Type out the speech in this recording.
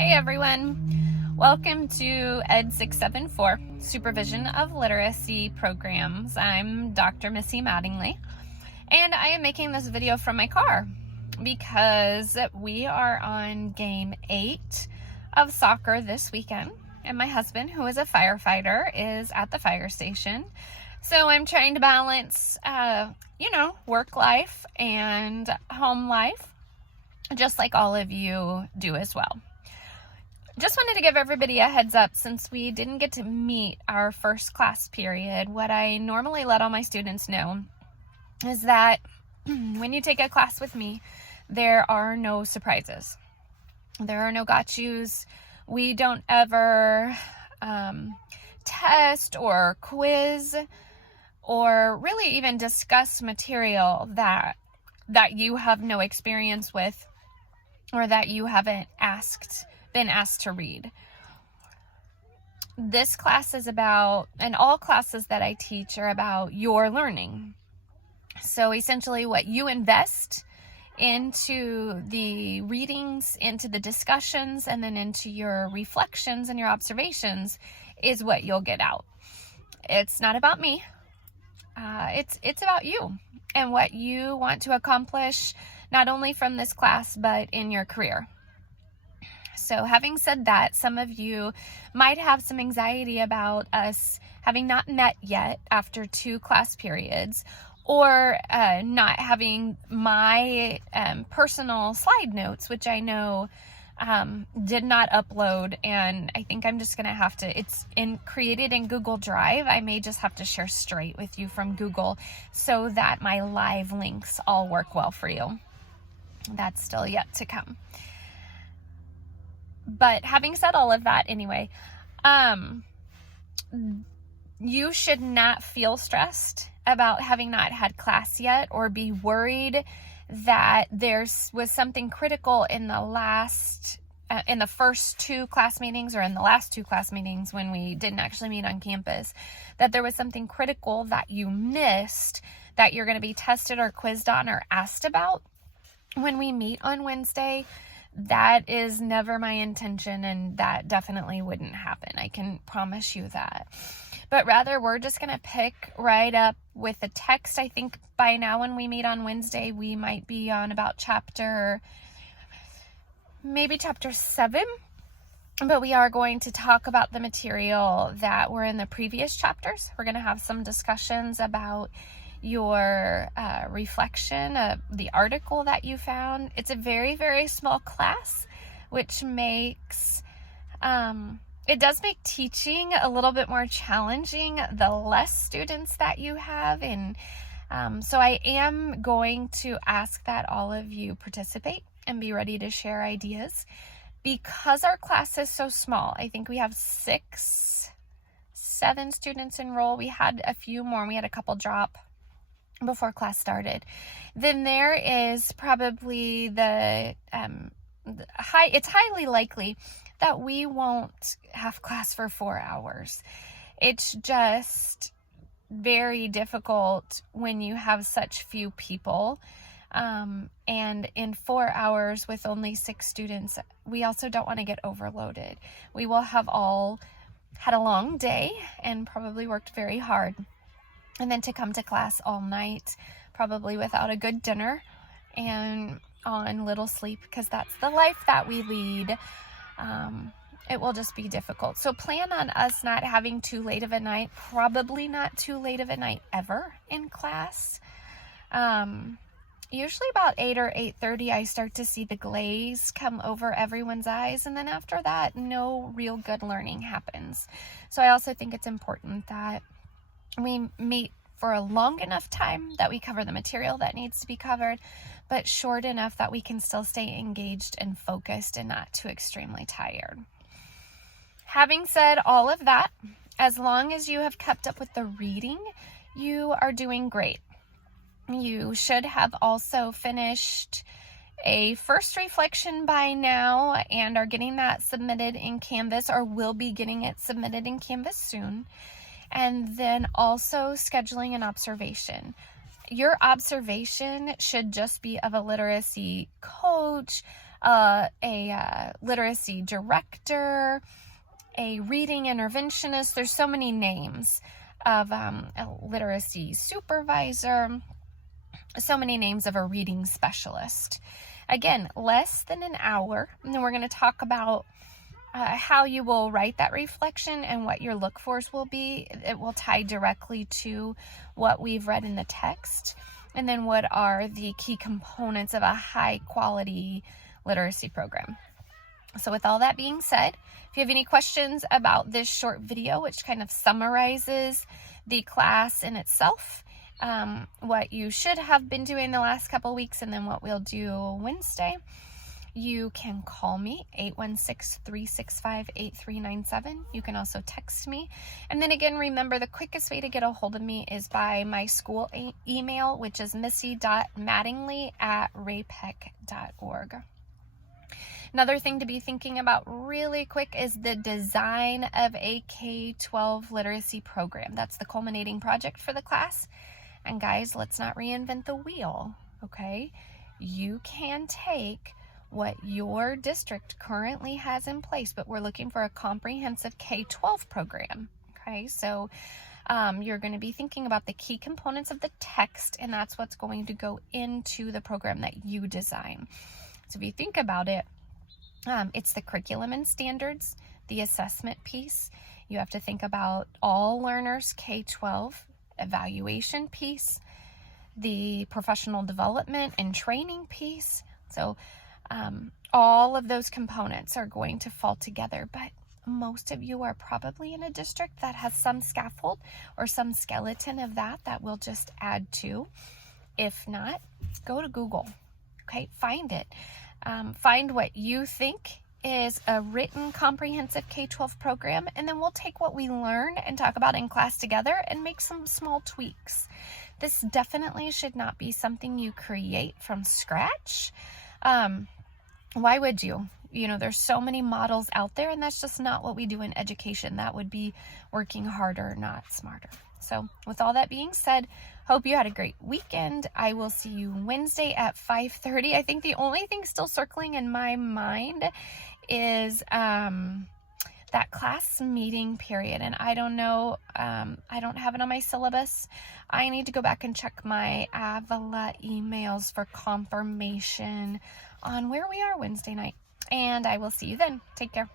Hey everyone, welcome to Ed 674, Supervision of Literacy Programs. I'm Dr. Missy Mattingly, and I am making this video from my car because we are on game 8 of soccer this weekend, and my husband, who is a firefighter, is at the fire station. So I'm trying to balance, work life and home life, just like all of you do as well. Just wanted to give everybody a heads up, since we didn't get to meet our first class period. What I normally let all my students know is that when you take a class with me, there are no surprises. There are no got yous. We don't ever test or quiz or really even discuss material that you have no experience with or that you haven't been asked to read. This class is about, and all classes that I teach are about, your learning. So essentially what you invest into the readings, into the discussions, and then into your reflections and your observations is what you'll get out. It's not about me. It's about you and what you want to accomplish, not only from this class, but in your career. So having said that, some of you might have some anxiety about us having not met yet after 2 class periods, or not having my personal slide notes, which I know did not upload, and I think I'm just going to have to, it's created in Google Drive. I may just have to share straight with you from Google so that my live links all work well for you. That's still yet to come. But having said all of that, anyway, you should not feel stressed about having not had class yet, or be worried that was something critical in the first 2 class meetings, or in the last 2 class meetings when we didn't actually meet on campus, that there was something critical that you missed that you're going to be tested or quizzed on or asked about when we meet on Wednesday. That is never my intention, and that definitely wouldn't happen. I can promise you that. But rather, we're just going to pick right up with the text. I think by now when we meet on Wednesday, we might be on about chapter 7. But we are going to talk about the material that were in the previous chapters. We're going to have some discussions about your reflection of the article that you found. It's a very, very small class, which makes it does make teaching a little bit more challenging the less students that you have. And so I am going to ask that all of you participate and be ready to share ideas. Because our class is so small, I think we have 7 students enroll. We had a few more, and we had a couple drop before class started. Then there is probably it's highly likely that we won't have class for 4 hours. It's just very difficult when you have such few people. And in 4 hours with only 6 students, we also don't want to get overloaded. We will have all had a long day and probably worked very hard. And then to come to class all night, probably without a good dinner and on little sleep, because that's the life that we lead, it will just be difficult. So plan on us not having too late of a night, probably not too late of a night ever in class. Usually about 8 or 8:30, I start to see the glaze come over everyone's eyes. And then after that, no real good learning happens. So I also think it's important that we meet for a long enough time that we cover the material that needs to be covered, but short enough that we can still stay engaged and focused and not too extremely tired. Having said all of that, as long as you have kept up with the reading, you are doing great. You should have also finished a first reflection by now and are getting that submitted in Canvas, or will be getting it submitted in Canvas soon. And then also scheduling an observation. Your observation should just be of a literacy coach, a literacy director, a reading interventionist. There's so many names of a literacy supervisor, so many names of a reading specialist. Again, less than an hour, and then we're going to talk about how you will write that reflection and what your look-fors will be. It will tie directly to what we've read in the text, and then what are the key components of a high-quality literacy program. So with all that being said, if you have any questions about this short video, which kind of summarizes the class in itself, what you should have been doing the last couple weeks, and then what we'll do Wednesday, you can call me, 816-365-8397. You can also text me. And then again, remember, the quickest way to get a hold of me is by my school email, which is missy.mattingly@raypeck.org. Another thing to be thinking about really quick is the design of a K-12 literacy program. That's the culminating project for the class. And guys, let's not reinvent the wheel, okay? You can take what your district currently has in place, but we're looking for a comprehensive K-12 program, okay? So you're going to be thinking about the key components of the text, and that's what's going to go into the program that you design. So if you think about it, it's the curriculum and standards, the assessment piece. You have to think about all learners, K-12, evaluation piece, the professional development and training piece. So all of those components are going to fall together, but most of you are probably in a district that has some scaffold or some skeleton of that we'll just add to. If not, go to Google, okay? Find it. Find what you think is a written comprehensive K-12 program, and then we'll take what we learn and talk about in class together and make some small tweaks. This definitely should not be something you create from scratch. Why would you? You know, there's so many models out there, and that's just not what we do in education. That would be working harder, not smarter. So with all that being said, hope you had a great weekend. I will see you Wednesday at 5:30. I think the only thing still circling in my mind is that class meeting period. And I don't know, I don't have it on my syllabus. I need to go back and check my Avila emails for confirmation on where we are Wednesday night. And I will see you then. Take care.